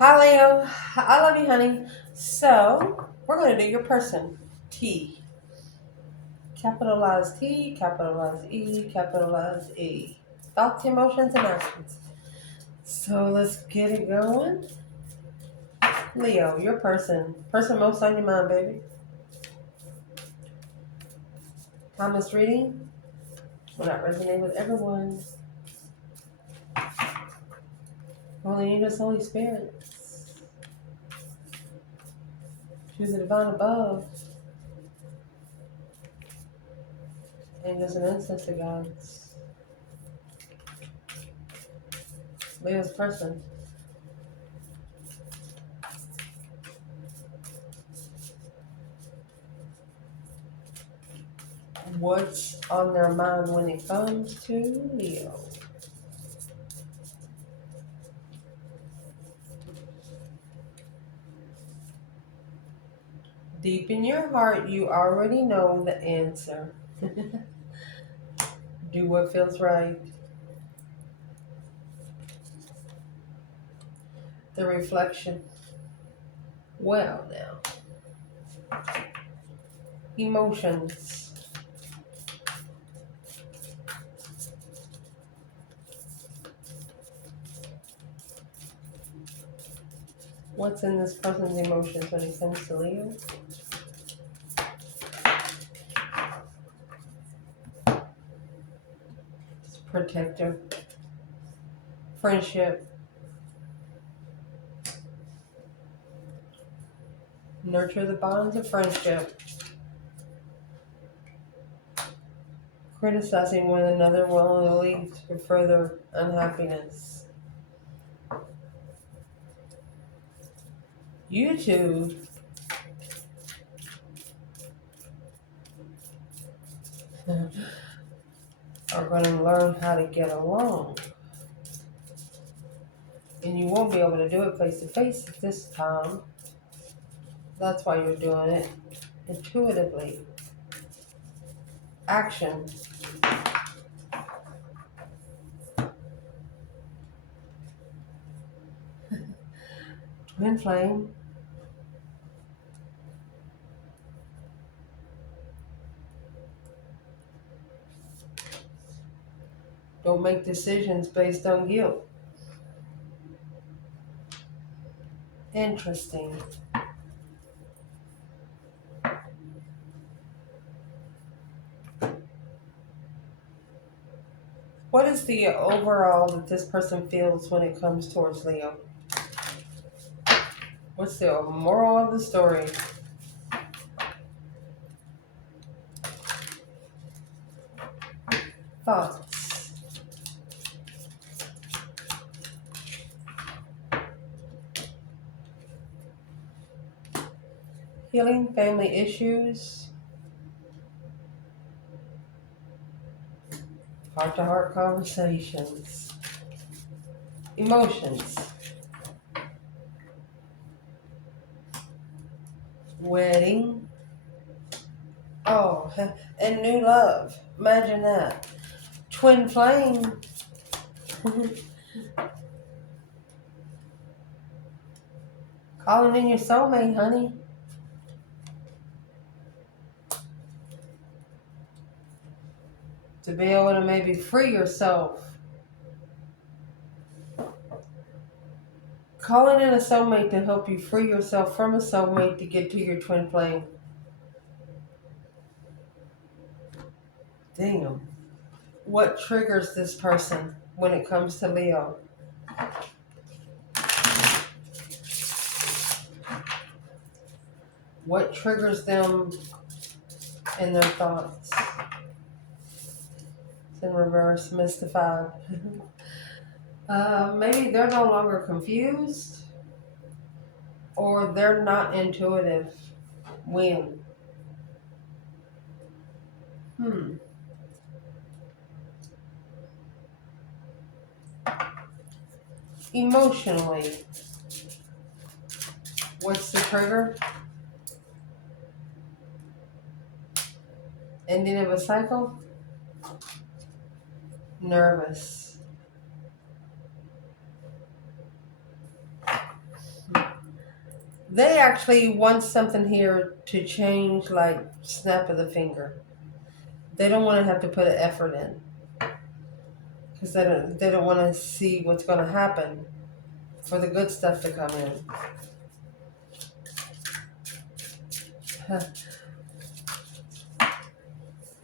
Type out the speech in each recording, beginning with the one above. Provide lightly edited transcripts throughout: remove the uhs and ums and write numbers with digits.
Hi, Leo. I love you, honey. So, we're going to do your person. T. Capitalize T, capitalize E, capitalize E. Thoughts, emotions, and actions. So, let's get it going. Leo, your person. Person most on your mind, baby. Timeless reading will not resonate with everyone. Only need us Holy Spirit. Choose the divine above. Angels and ancestor guides. Leo's person. What's on their mind when it comes to Leo? Deep in your heart, you already know the answer. Do what feels right. The reflection. Well, now. Emotions. What's in this person's emotions when it comes to Leo? It's protector. Friendship. Nurture the bonds of friendship. Criticizing one another will only lead to further unhappiness. You two are going to learn how to get along. And you won't be able to do it face to face at this time. That's why you're doing it intuitively. Action. Twin flame. Don't make decisions based on guilt. Interesting. What is the overall that this person feels when it comes towards Leo? What's the moral of the story? Thoughts. Healing family issues. Heart-to-heart conversations. Emotions. Wedding. Oh, and new love. Imagine that. Twin flame. Calling in your soulmate, honey. To be able to maybe free yourself. Calling in a soulmate to help you free yourself from a soulmate to get to your twin flame. Damn. What triggers this person when it comes to Leo? What triggers them in their thoughts? It's in reverse, mystified. Maybe they're no longer confused or they're not intuitive. When? Emotionally, what's the trigger? Ending of a cycle? Nervous. They actually want something here to change like snap of the finger. They don't want to have to put an effort in because they don't want to see what's going to happen for the good stuff to come in.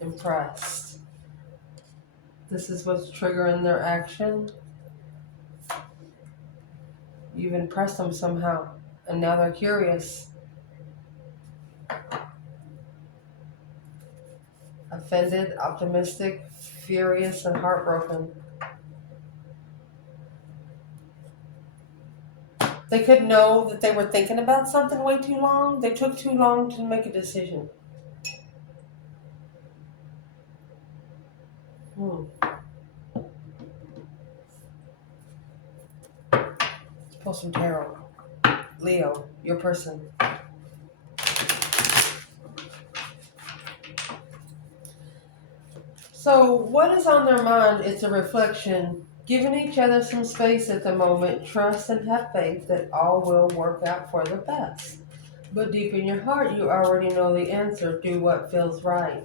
Impressed. This is what's triggering their action. You've impressed them somehow, and now they're curious. Offended, optimistic, furious, and heartbroken. They could know that they were thinking about something way too long. They took too long to make a decision. Let's pull some tarot. Leo, your person. So what is on their mind? It's a reflection. Giving each other some space at the moment. Trust and have faith that all will work out for the best. But deep in your heart, you already know the answer. Do what feels right.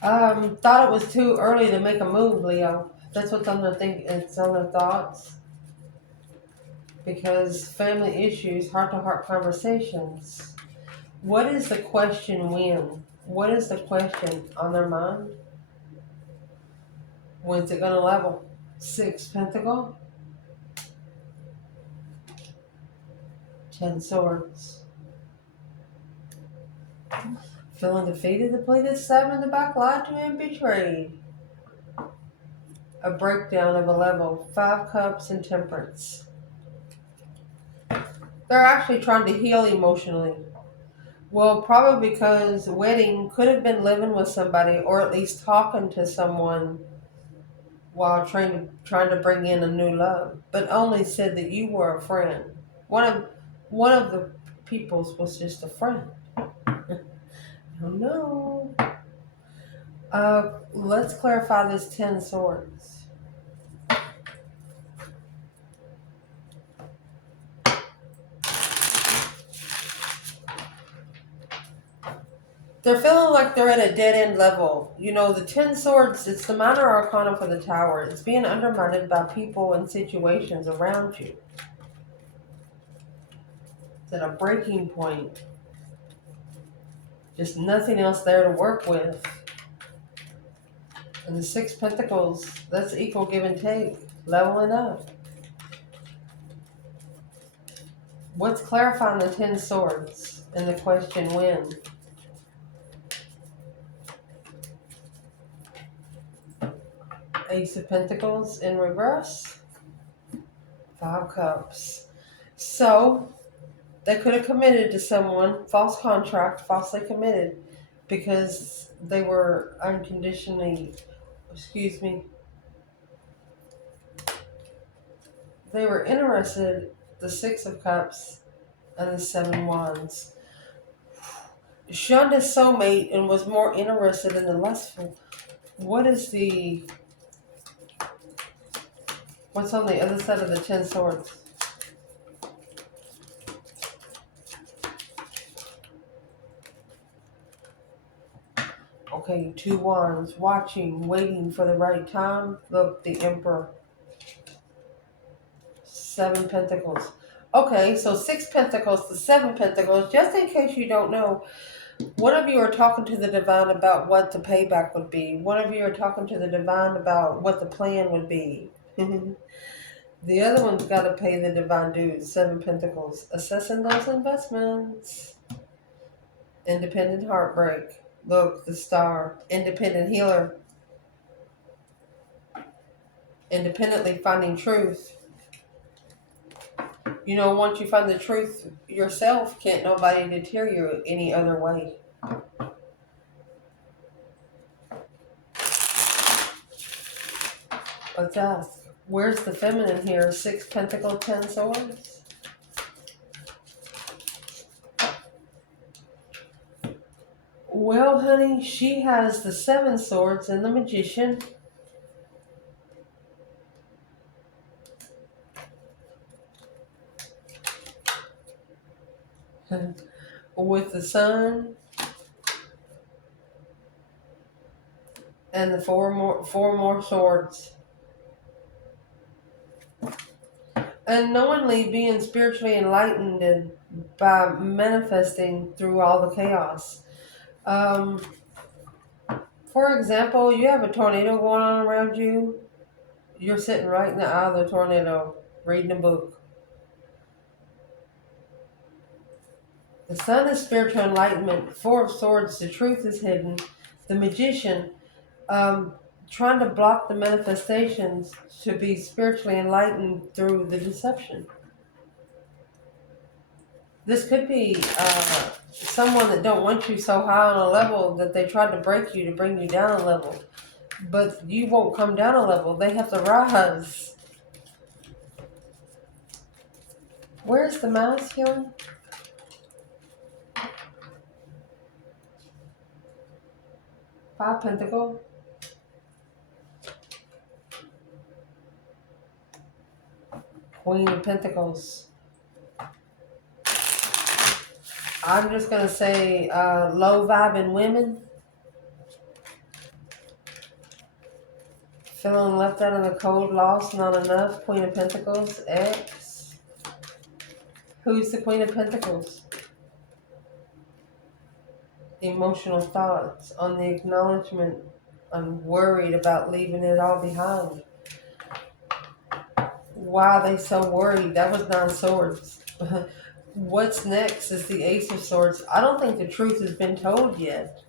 Thought it was too early to make a move, Leo. That's what's on their it's on their thoughts. Because family issues, heart-to-heart conversations. What is the question when? What is the question on their mind? When's it going to level? 6 Pentacle. 10 Swords. Feeling defeated, depleted, stabbed in the back, lied to, and betrayed. A breakdown of a level. 5 Cups and Temperance. They're actually trying to heal emotionally. Well, probably because wedding could have been living with somebody or at least talking to someone while trying to bring in a new love, but only said that you were a friend. One of the people's was just a friend. Oh no. Let's clarify this 10 Swords. They're feeling like they're at a dead-end level. You know, the 10 Swords, it's the minor arcana for the Tower. It's being undermined by people and situations around you. It's at a breaking point. Just nothing else there to work with. And the 6 Pentacles, that's equal give and take. Leveling up. What's clarifying the 10 Swords? And the question when? Ace of Pentacles in reverse. 5 Cups. So, they could have committed to someone, false contract, falsely committed, because they were unconditionally, they were interested, the 6 of Cups and the 7 Wands. Shunned his soulmate and was more interested in the lustful. What's on the other side of the 10 Swords? Okay, 2 Wands, watching, waiting for the right time. Look, the Emperor. 7 Pentacles. Okay, so 6 Pentacles to 7 Pentacles. Just in case you don't know, one of you are talking to the Divine about what the payback would be. One of you are talking to the Divine about what the plan would be. The other one's got to pay the Divine dues. 7 Pentacles. Assessing those investments. Independent heartbreak. Look, the Star. Independent healer. Independently finding truth. You know, once you find the truth yourself, can't nobody deter you any other way. Let's ask. Where's the feminine here? 6 Pentacles, 10 Swords. Well, honey, she has the 7 Swords and the Magician. with the Sun and the four more swords. Unknowingly being spiritually enlightened by manifesting through all the chaos. Um, for example, you have a tornado going on around you. You're sitting right in the eye of the tornado, reading a book. The Sun is spiritual enlightenment. Four of Swords, the truth is hidden. The Magician, um, trying to block the manifestations to be spiritually enlightened through the deception. This could be someone that don't want you so high on a level that they tried to break you to bring you down a level. But you won't come down a level. They have to rise. Where's the masculine? Five Pentacle. Queen of Pentacles. I'm just going to say low vibing women. Feeling left out in the cold, lost, not enough. Queen of Pentacles. X. Who's the Queen of Pentacles? Emotional thoughts on the acknowledgement. I'm worried about leaving it all behind. Why are they so worried? That was 9 swords. What's next is the Ace of Swords. I don't think the truth has been told yet.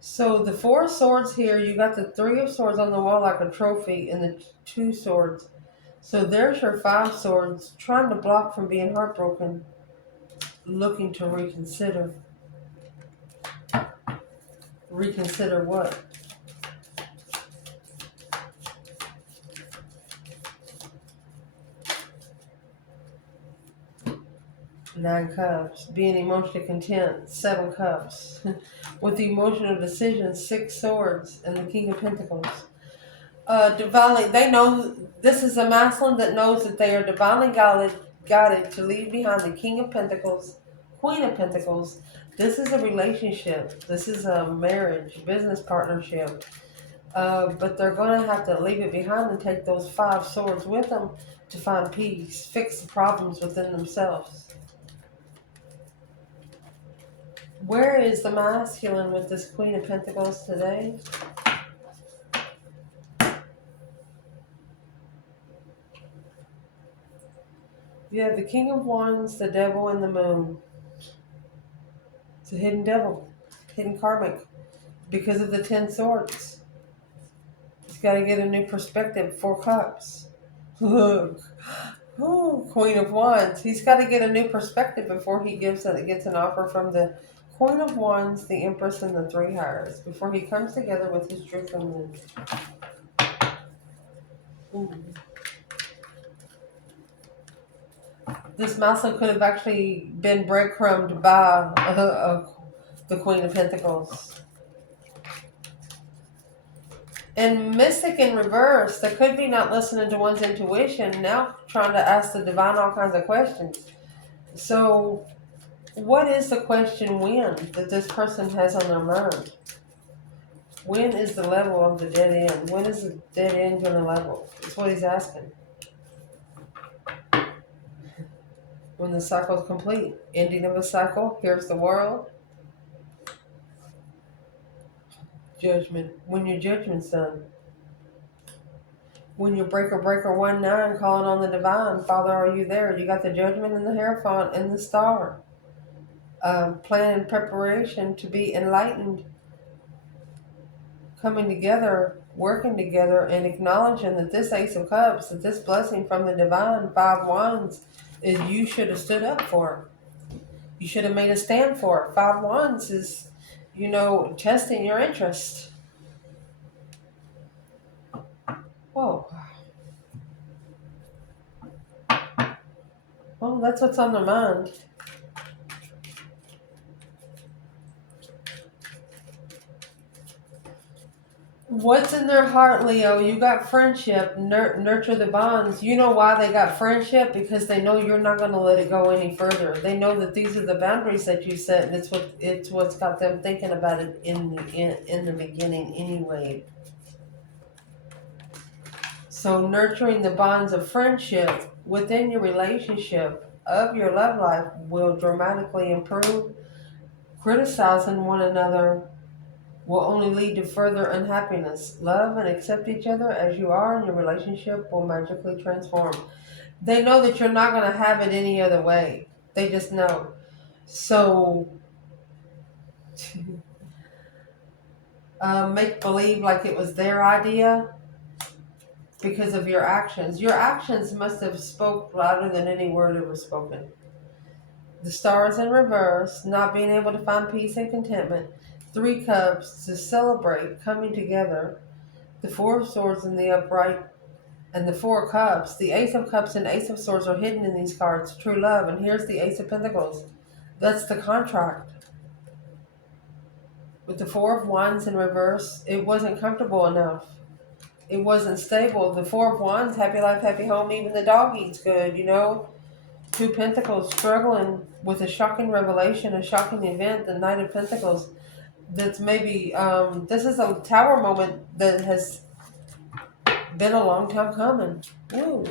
So the 4 swords here, you got the 3 of Swords on the wall like a trophy and the 2 swords. So there's your 5 swords, trying to block from being heartbroken, looking to reconsider. Reconsider what? 9 cups, being emotionally content, 7 cups. With the emotional decision, 6 swords, and the King of Pentacles. Divinely, they know this is a masculine that knows that they are divinely guided to leave behind the King of Pentacles, Queen of Pentacles. This is a relationship. This is a marriage, business partnership. But they're going to have to leave it behind and take those 5 swords with them to find peace, fix the problems within themselves. Where is the masculine with this Queen of Pentacles today? You have the King of Wands, the Devil, and the Moon. It's a hidden devil, hidden karmic, because of the 10 swords. He's got to get a new perspective. 4 cups. Look. Ooh, Queen of Wands. He's got to get a new perspective before he gets an offer from the Queen of Wands, the Empress, and the 3 Heirs, before he comes together with his true feminine. Ooh. This masculine could have actually been breadcrumbed by the Queen of Pentacles. And Mystic in reverse, there could be not listening to one's intuition, now trying to ask the divine all kinds of questions. So, what is the question when that this person has on their mind? When is the level of the dead end? When is the dead end going to level? That's what he's asking. When the cycle is complete. Ending of a cycle. Here's the world. Judgment. When your judgment's done. When your breaker 1-9 calling on the divine. Father, are you there? You got the judgment and the Hierophant and the star. Plan and preparation to be enlightened. Coming together, working together, and acknowledging that this Ace of Cups, that this blessing from the divine, 5 Wands, is you should have stood up for. You should have made a stand for it. 5 Wands is, testing your interest. Whoa. Well, that's what's on their mind. What's in their heart, Leo? You got friendship. Nurture the bonds. You know why they got friendship? Because they know you're not going to let it go any further. They know that these are the boundaries that you set, and it's what's got them thinking about it in the beginning anyway. So nurturing the bonds of friendship within your relationship of your love life will dramatically improve. Criticizing one another will only lead to further unhappiness. Love and accept each other as you are, and your relationship will magically transform. They know that you're not going to have it any other way. They just know. So, make believe like it was their idea because of your actions. Your actions must have spoke louder than any word ever spoken. The stars in reverse, not being able to find peace and contentment. Three cups to celebrate coming together. The four of swords in the upright. And the four cups, the ace of cups and ace of swords are hidden in these cards. True love. And here's the ace of pentacles. That's the contract. With the four of wands in reverse, it wasn't comfortable enough. It wasn't stable. The four of wands, happy life, happy home. Even the dog eats good, you know. Two pentacles, struggling with a shocking revelation, a shocking event. The knight of pentacles. That's maybe, this is a tower moment that has been a long time coming. Woo.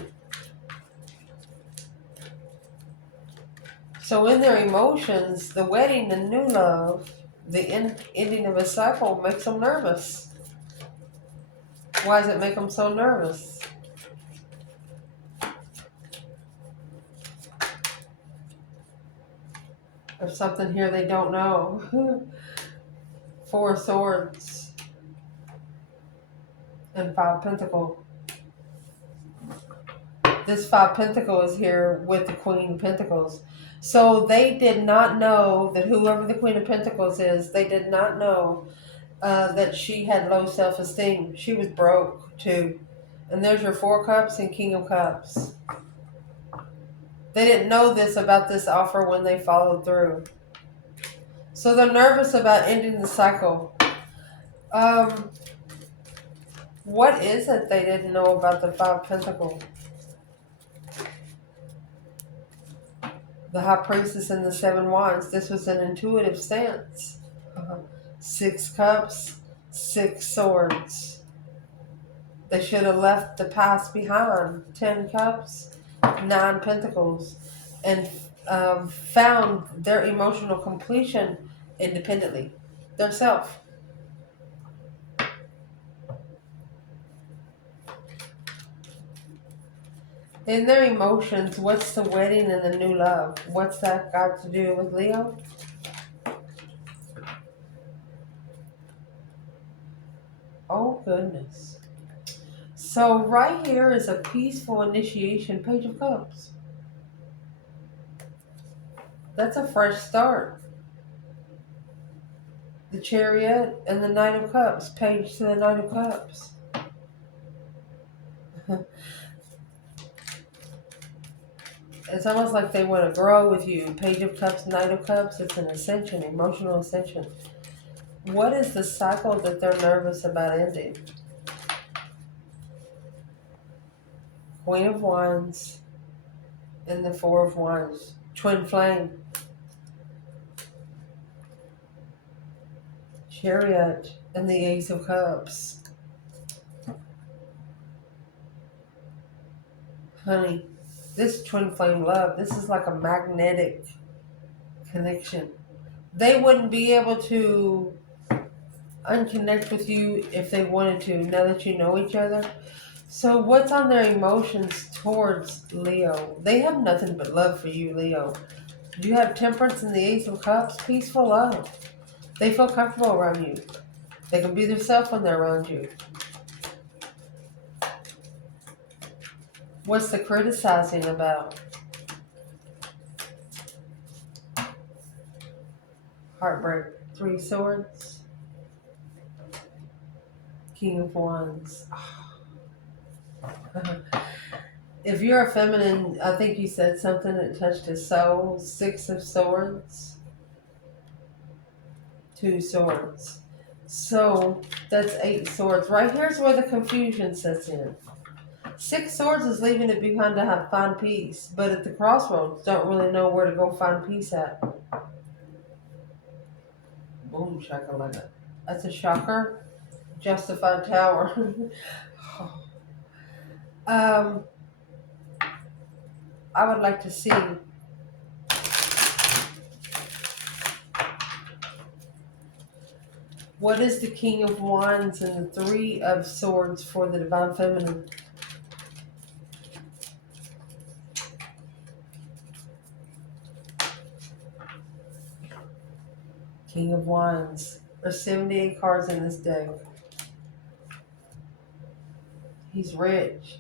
So in their emotions, the wedding, the new love, the ending of a cycle makes them nervous. Why does it make them so nervous? There's something here they don't know. Four of swords and five pentacle. This five pentacle is here with the queen of pentacles. So they did not know that whoever the queen of pentacles is, they did not know that she had low self-esteem. She was broke too. And there's your four cups and king of cups. They didn't know this about this offer when they followed through. So they're nervous about ending the cycle. What is it they didn't know about the five pentacles? The high priestess and the seven wands. This was an intuitive stance. Six cups, six swords. They should have left the past behind. 10 cups, 9 pentacles, and found their emotional completion independently, their self. In their emotions, what's the wedding and the new love? What's that got to do with Leo? Oh, goodness. So right here is a peaceful initiation, Page of Cups. That's a fresh start. The Chariot and the Knight of Cups, page to the Knight of Cups. It's almost like they want to grow with you. Page of Cups, Knight of Cups, it's an ascension, emotional ascension. What is the cycle that they're nervous about ending? Queen of Wands and the Four of Wands. Twin flame. Chariot and the Ace of Cups. Honey, this twin flame love, this is like a magnetic connection. They wouldn't be able to unconnect with you if they wanted to, now that you know each other. So what's on their emotions towards Leo? They have nothing but love for you, Leo. You have temperance in the Ace of Cups, peaceful love. They feel comfortable around you. They can be themselves when they're around you. What's the criticizing about? Heartbreak. Three swords. King of Wands. If you're a feminine, I think you said something that touched his soul. Six of swords. Two swords. So that's 8 swords. Right here's where the confusion sets in. 6 swords is leaving it behind to find peace, but at the crossroads, don't really know where to go find peace at. Boom, shakalaka. That's a shocker. Justified tower. um, I would like to see what is the King of Wands and the Three of Swords for the Divine Feminine. King of Wands. There's 78 cards in this deck. He's rich.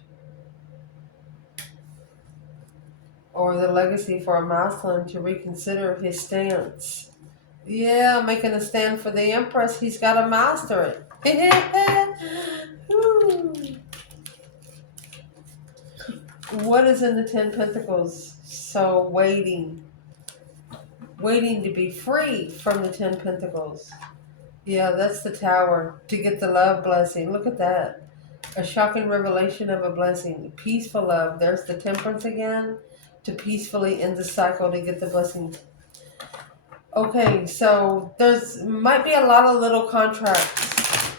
Or the legacy for a masculine to reconsider his stance. Yeah, making a stand for the Empress. He's got to master it. What is in the 10 Pentacles? So waiting to be free from the 10 Pentacles. Yeah, that's the Tower. To get the love blessing. Look at that. A shocking revelation of a blessing. Peaceful love. There's the Temperance again. To peacefully end the cycle to get the blessing. Okay, so there's might be a lot of little contracts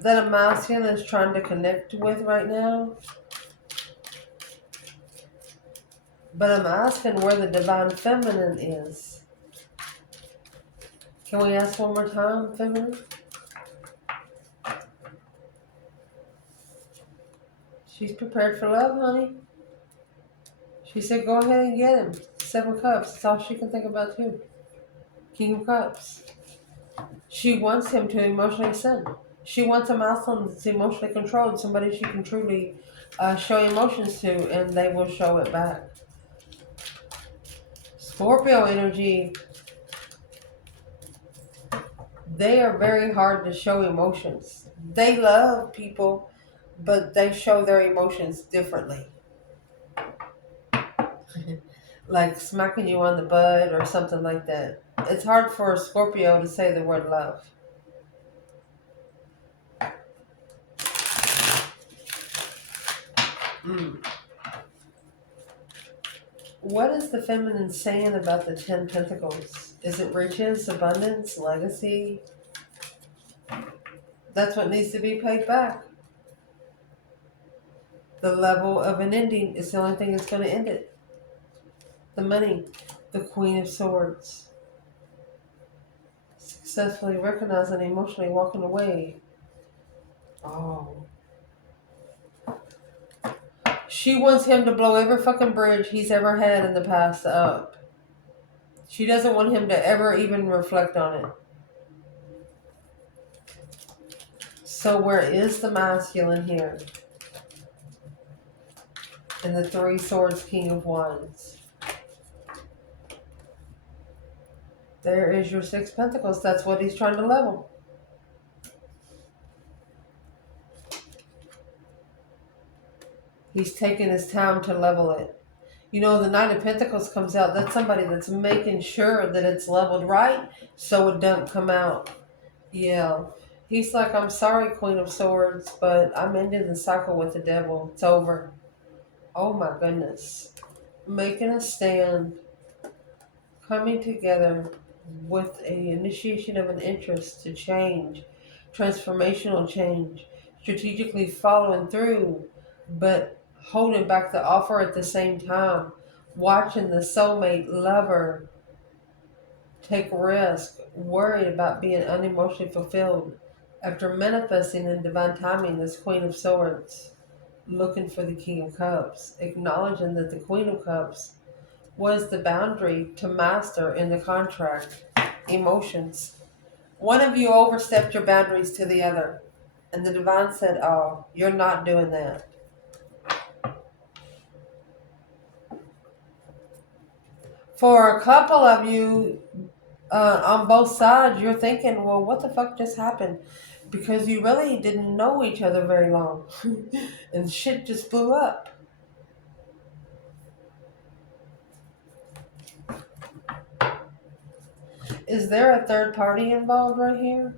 that a masculine is trying to connect with right now. But I'm asking where the divine feminine is. Can we ask one more time, feminine? She's prepared for love, honey. She said go ahead and get him. 7 cups. That's all she can think about too. King of Cups. She wants him to emotionally ascend. She wants a masculine that's emotionally controlled. Somebody she can truly show emotions to, and they will show it back. Scorpio energy. They are very hard to show emotions. They love people, but they show their emotions differently. Like smacking you on the butt or something like that. It's hard for a Scorpio to say the word love. What is the feminine saying about the 10 Pentacles? Is it riches, abundance, legacy? That's what needs to be paid back. The level of an ending is the only thing that's going to end it. The money, the Queen of Swords. Successfully recognizing and emotionally walking away. Oh. She wants him to blow every fucking bridge he's ever had in the past up. She doesn't want him to ever even reflect on it. So where is the masculine here? And the 3 Swords, King of Wands. There is your 6 Pentacles. That's what he's trying to level. He's taking his time to level it. You know, the Knight of Pentacles comes out. That's somebody that's making sure that it's leveled right so it doesn't come out. Yeah. He's like, I'm sorry, Queen of Swords, but I'm ending the cycle with the devil. It's over. Oh my goodness. Making a stand. Coming together with an initiation of an interest to change. Transformational change. Strategically following through, but holding back the offer at the same time. Watching the soulmate lover take risk, worried about being unemotionally fulfilled. After manifesting in divine timing this Queen of Swords, looking for the King of Cups, acknowledging that the Queen of Cups was the boundary to master in the contract. Emotions. One of you overstepped your boundaries to the other. And the divine said, oh, you're not doing that. For a couple of you, on both sides, you're thinking, well, what the fuck just happened? Because you really didn't know each other very long. And shit just blew up. Is there a third party involved right here?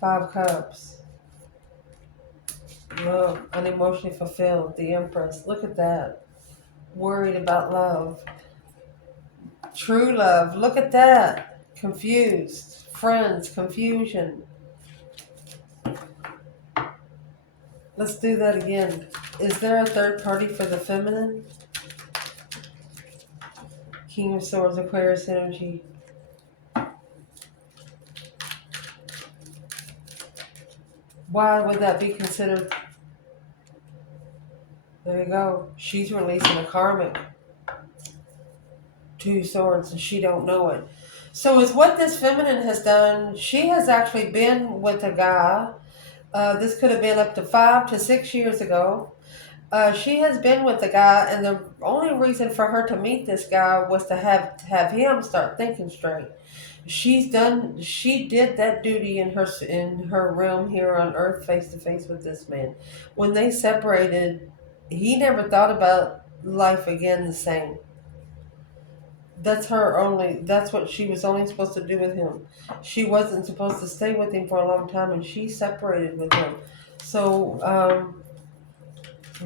Five of Cups. Look, unemotionally fulfilled. The Empress. Look at that. Worried about love. True love. Look at that. Confused. Friends. Confusion. Let's do that again. Is there a third party for the feminine? King of Swords, Aquarius energy. Why would that be considered? There you go. She's releasing a karmic. Two swords and she don't know it. So is what this feminine has done, she has actually been with a guy. This could have been up to 5 to 6 years ago. She has been with the guy, and the only reason for her to meet this guy was to have him start thinking straight. She did that duty in her realm here on Earth, face to face with this man. When they separated, he never thought about life again the same. That's what she was only supposed to do with him. She wasn't supposed to stay with him for a long time, and she separated with him. So,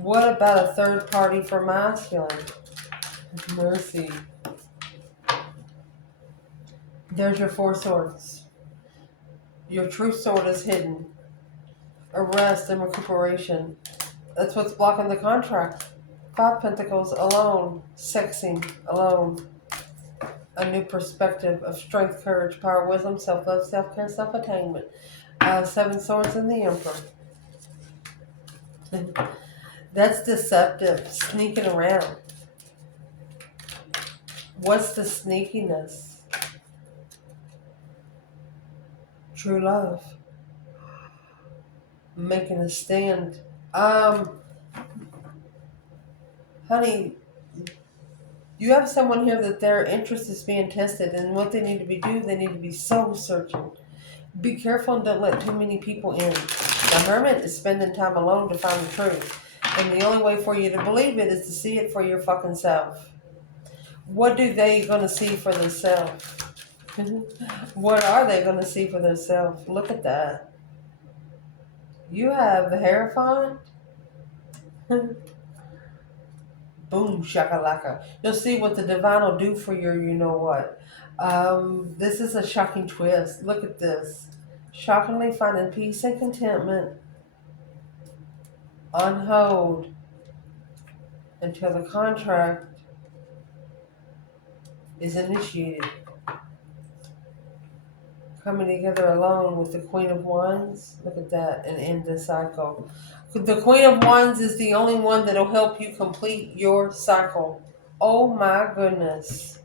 what about a third party for masculine? Mercy. There's your 4 swords. Your true sword is hidden. Arrest and recuperation. That's what's blocking the contract. 5 pentacles, alone. Sexing, alone. A new perspective of strength, courage, power, wisdom, self-love, self-care, self-attainment. 7 swords in the Emperor. That's deceptive, sneaking around. What's the sneakiness? True love. Making a stand. Honey, you have someone here that their interest is being tested, and what they need to be doing, they need to be soul searching. Be careful and don't let too many people in. The Hermit is spending time alone to find the truth. And the only way for you to believe it is to see it for your fucking self. What do they going to see for themselves? What are they going to see for themselves? Look at that. You have the Hierophant. Boom, shakalaka. You'll see what the divine will do for your you know what. This is a shocking twist. Look at this. Shockingly finding peace and contentment on hold until the contract is initiated. Coming together alone with the Queen of Wands. Look at that, and end the cycle. The Queen of Wands is the only one that will help you complete your cycle. Oh my goodness.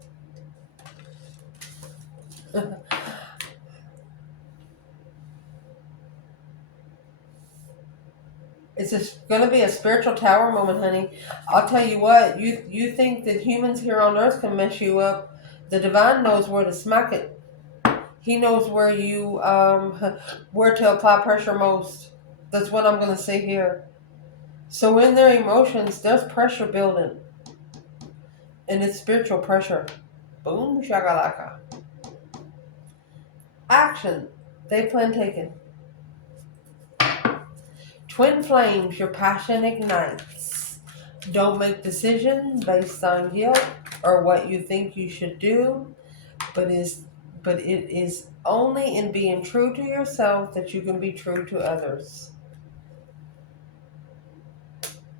It's just going to be a spiritual tower moment, honey. I'll tell you what, you think that humans here on Earth can mess you up. The divine knows where to smack it. He knows where you, where to apply pressure most. That's what I'm going to say here. So in their emotions, there's pressure building. And it's spiritual pressure. Boom, shakalaka. Action. They plan taken. Twin flames, your passion ignites. Don't make decisions based on guilt or what you think you should do, but it is only in being true to yourself that you can be true to others.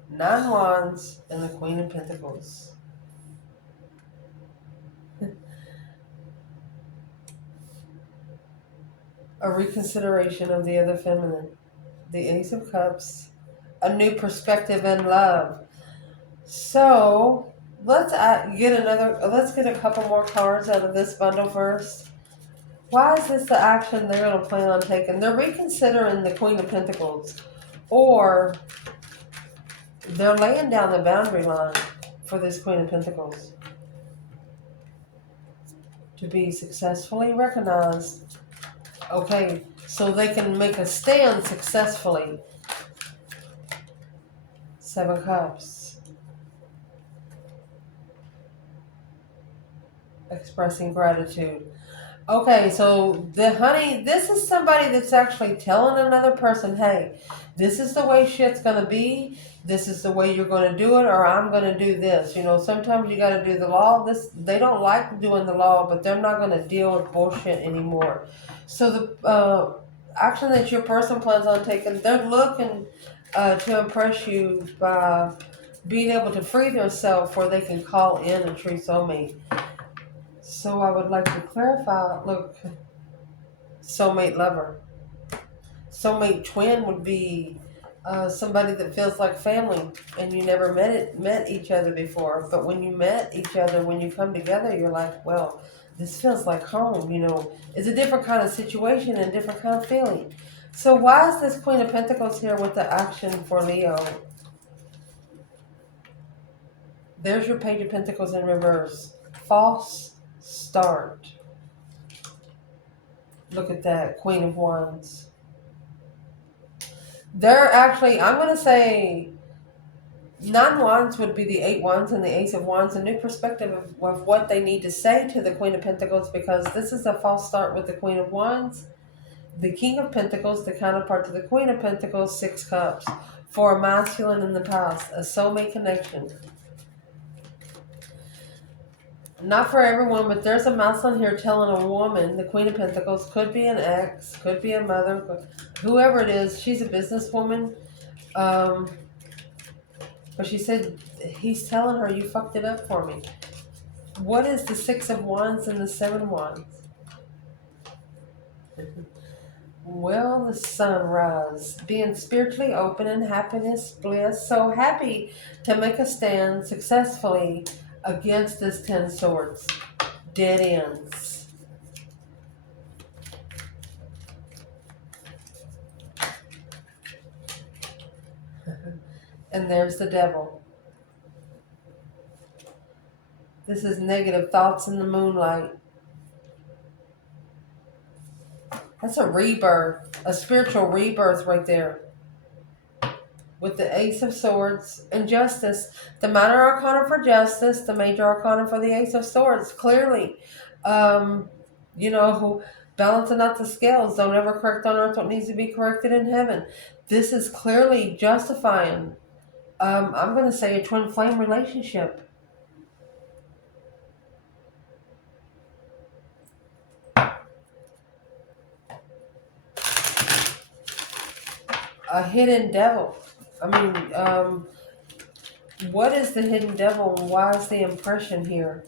9 Wands and the Queen of Pentacles. A reconsideration of the other feminine. The Ace of Cups. A new perspective in love. So let's get a couple more cards out of this bundle first. Why is this the action they're going to plan on taking? They're reconsidering the Queen of Pentacles, or they're laying down the boundary line for this Queen of Pentacles to be successfully recognized. Okay, so they can make a stand successfully. 7 Cups. Expressing gratitude. Okay, so the honey, this is somebody that's actually telling another person, hey, this is the way shit's gonna be. This is the way you're gonna do it, or I'm gonna do this. You know, sometimes you gotta do the law. They don't like doing the law, but they're not gonna deal with bullshit anymore. So the action that your person plans on taking, they're looking to impress you by being able to free themselves where they can call in a true soulmate. So I would like to clarify, look, soulmate lover. Soulmate twin would be somebody that feels like family and you never met each other before. But when you met each other, when you come together, you're like, well, this feels like home, you know. It's a different kind of situation and a different kind of feeling. So why is this Queen of Pentacles here with the action for Leo? There's your Page of Pentacles in reverse. False start. Look at that, Queen of Wands. They're actually, I'm going to say, 9 Wands would be the 8 Wands and the Ace of Wands. A new perspective of what they need to say to the Queen of Pentacles, because this is a false start with the Queen of Wands. The King of Pentacles, the counterpart to the Queen of Pentacles, 6 Cups. For a masculine in the past, a soulmate connection. Not for everyone, but there's a masculine here telling a woman, the Queen of Pentacles, could be an ex, could be a mother, whoever it is, she's a businesswoman. But she said, he's telling her, you fucked it up for me. What is the 6 of Wands and the 7 Wands? Well, the sunrise. Being spiritually open and happiness, bliss. So happy to make a stand successfully against this 10 swords. Dead ends. And there's the devil. This is negative thoughts in the moonlight. That's a rebirth, a spiritual rebirth right there. With the Ace of Swords and Justice. The minor arcana for Justice, the major arcana for the Ace of Swords. Clearly, you know, balancing out the scales. Don't ever correct on earth what needs to be corrected in heaven. This is clearly justifying, I'm going to say, a twin flame relationship. A hidden devil. I mean, what is the hidden devil and why is the impression here?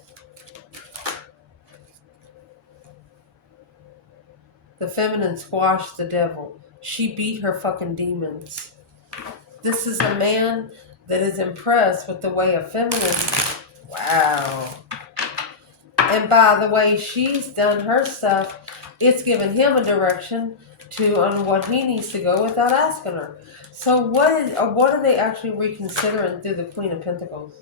The feminine squashed the devil. She beat her fucking demons. This is a man that is impressed with the way a feminine... Wow. And by the way she's done her stuff, it's given him a direction on what he needs to go without asking her. So what are they actually reconsidering through the Queen of Pentacles?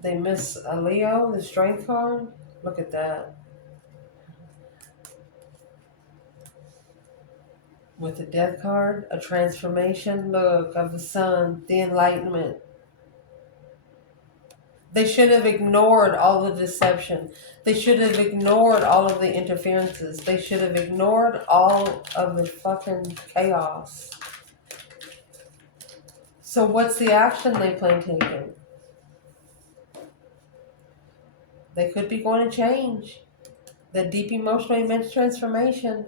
They miss a Leo, the Strength card. Look at that. With the Death card, a transformation, look, of the sun, the enlightenment. They should have ignored all the deception. They should have ignored all of the interferences. They should have ignored all of the fucking chaos. So what's the action they plan taking? They could be going to change. The deep emotional immense transformation.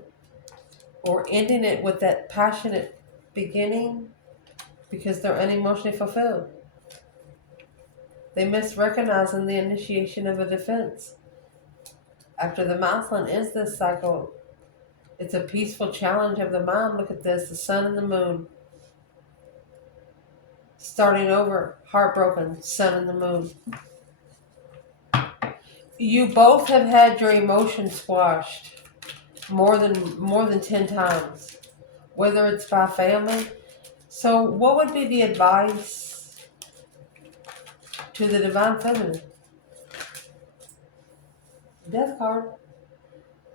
Or ending it with that passionate beginning because they're unemotionally fulfilled. They miss recognizing the initiation of a defense. After the masculine ends this cycle, it's a peaceful challenge of the mind. Look at this, the sun and the moon. Starting over, heartbroken, sun and the moon. You both have had your emotions squashed more than 10 times. Whether it's by family. So what would be the advice to the Divine Feminine? Death card.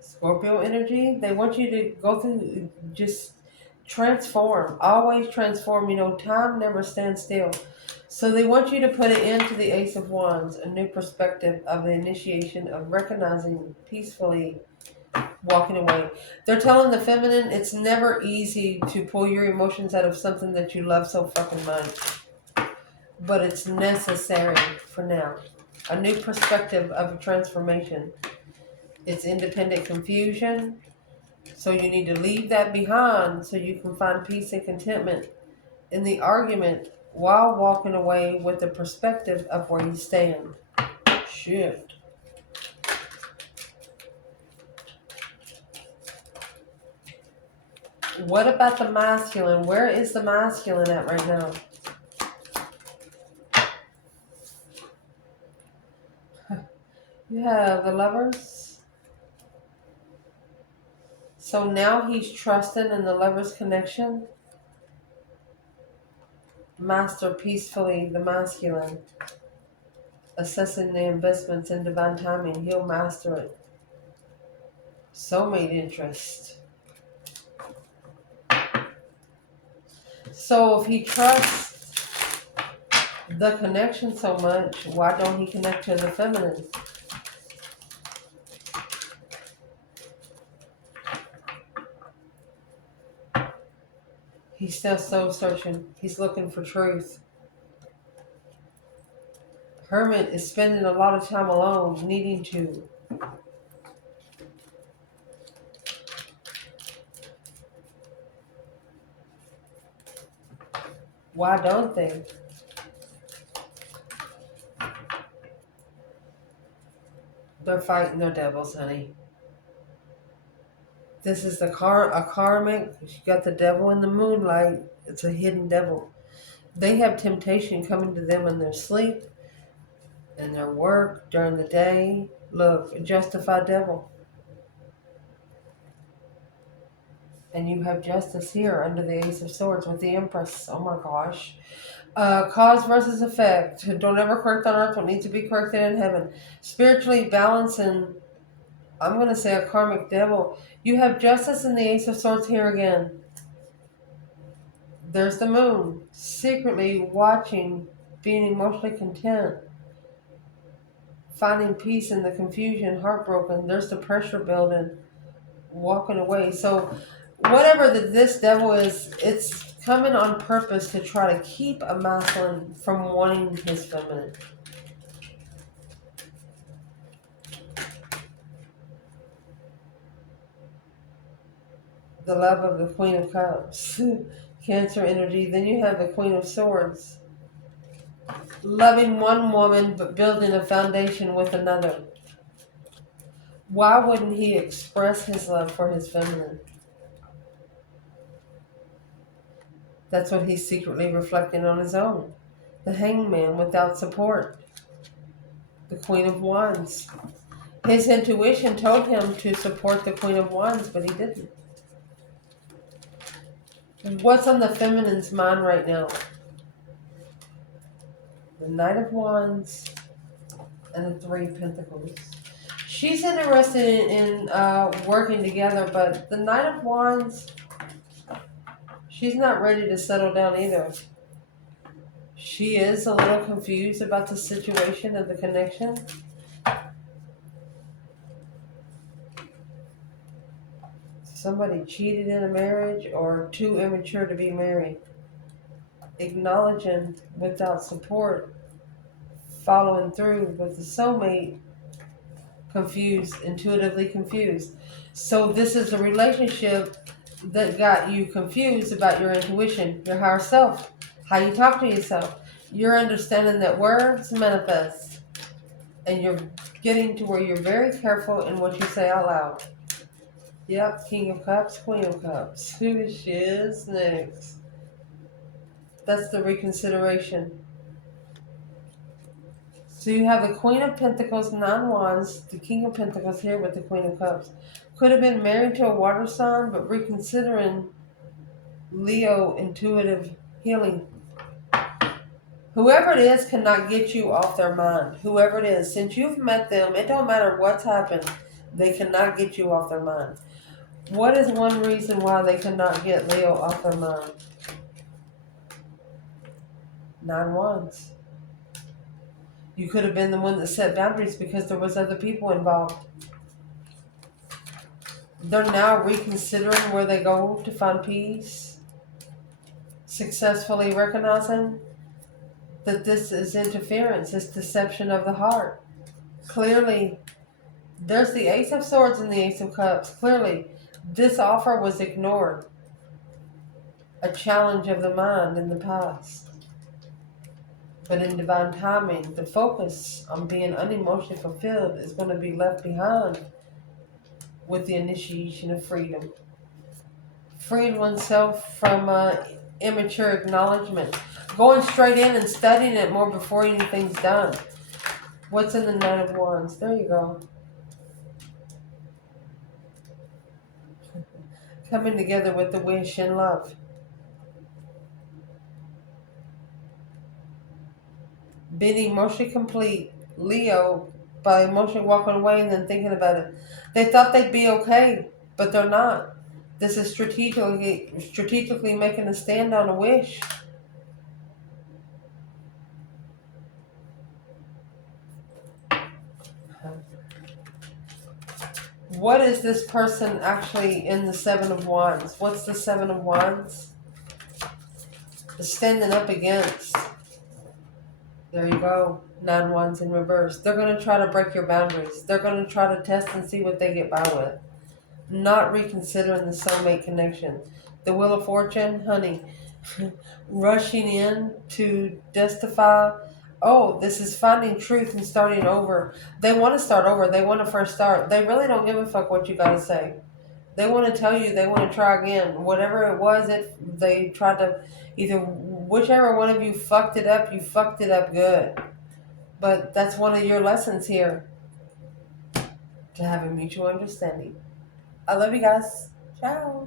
Scorpio energy. They want you to go through, just transform. Always transform. You know, time never stands still. So they want you to put it into the Ace of Wands, a new perspective of the initiation of recognizing peacefully walking away. They're telling the feminine it's never easy to pull your emotions out of something that you love so fucking much. But it's necessary for now. A new perspective of a transformation. It's independent confusion. So you need to leave that behind so you can find peace and contentment in the argument while walking away with the perspective of where you stand. Shit. What about the masculine? Where is the masculine at right now? You have the Lovers. So now he's trusting in the Lovers connection. Master peacefully the masculine. Assessing the investments in divine timing. He'll master it. Soulmate interest. So if he trusts the connection so much, why don't he connect to the feminine? He's still soul searching. He's looking for truth. Hermit is spending a lot of time alone, needing to. Why don't they? They're fighting their devils, honey. This is a karmic. You got the devil in the moonlight. It's a hidden devil. They have temptation coming to them in their sleep, in their work, during the day. Look, a justified devil. And you have justice here under the Ace of Swords with the Empress. Oh my gosh. Cause versus effect. Don't ever correct on earth what needs to be corrected in heaven. Spiritually balancing, I'm going to say a karmic devil. You have justice in the Ace of Swords here again. There's the moon. Secretly watching, being emotionally content. Finding peace in the confusion, heartbroken. There's the pressure building. Walking away. So whatever this devil is, it's coming on purpose to try to keep a masculine from wanting his feminine. The love of the Queen of Cups. Cancer energy. Then you have the Queen of Swords. Loving one woman but building a foundation with another. Why wouldn't he express his love for his feminine? That's what he's secretly reflecting on his own. The Hangman without support. The Queen of Wands. His intuition told him to support the Queen of Wands, but he didn't. What's on the feminine's mind right now? The Knight of Wands and the Three of Pentacles. She's interested in working together, but the Knight of Wands, she's not ready to settle down either. She is a little confused about the situation of the connection. Somebody cheated in a marriage or too immature to be married. Acknowledging without support. Following through with the soulmate. Confused, intuitively confused. So this is a relationship that got you confused about your intuition, your higher self, how you talk to yourself. You're understanding that words manifest. And you're getting to where you're very careful in what you say out loud. Yep, King of Cups, Queen of Cups. Who is next? That's the reconsideration. So you have the Queen of Pentacles, Nine Wands, the King of Pentacles here with the Queen of Cups. Could have been married to a water sign, but reconsidering Leo intuitive healing. Whoever it is cannot get you off their mind. Whoever it is, since you've met them, it don't matter what's happened, they cannot get you off their mind. What is one reason why they cannot get Leo off their mind? 9 wands. You could have been the one that set boundaries because there was other people involved. They're now reconsidering where they go to find peace, successfully recognizing that this is interference, it's deception of the heart. Clearly, there's the Ace of Swords and the Ace of Cups. Clearly, this offer was ignored. A challenge of the mind in the past. But in divine timing, the focus on being unemotionally fulfilled is going to be left behind with the initiation of freedom. Freeing oneself from immature acknowledgement. Going straight in and studying it more before anything's done. What's in the Nine of Wands? There you go. Coming together with the wish and love. Being emotionally complete. Leo, by emotionally walking away and then thinking about it. They thought they'd be okay, but they're not. This is strategically making a stand on a wish. What is this person actually in the Seven of Wands? What's the Seven of Wands? Standing up against. There you go. 9 wands in reverse. They're going to try to break your boundaries. They're going to try to test and see what they get by with. Not reconsidering the soulmate connection. The Wheel of Fortune, honey, rushing in to justify, oh, this is finding truth and starting over. They want to start over. They want to first start. They really don't give a fuck what you got to say. They want to tell you they want to try again. Whatever it was, they tried to either, whichever one of you fucked it up, you fucked it up good. But that's one of your lessons here. To have a mutual understanding. I love you guys. Ciao.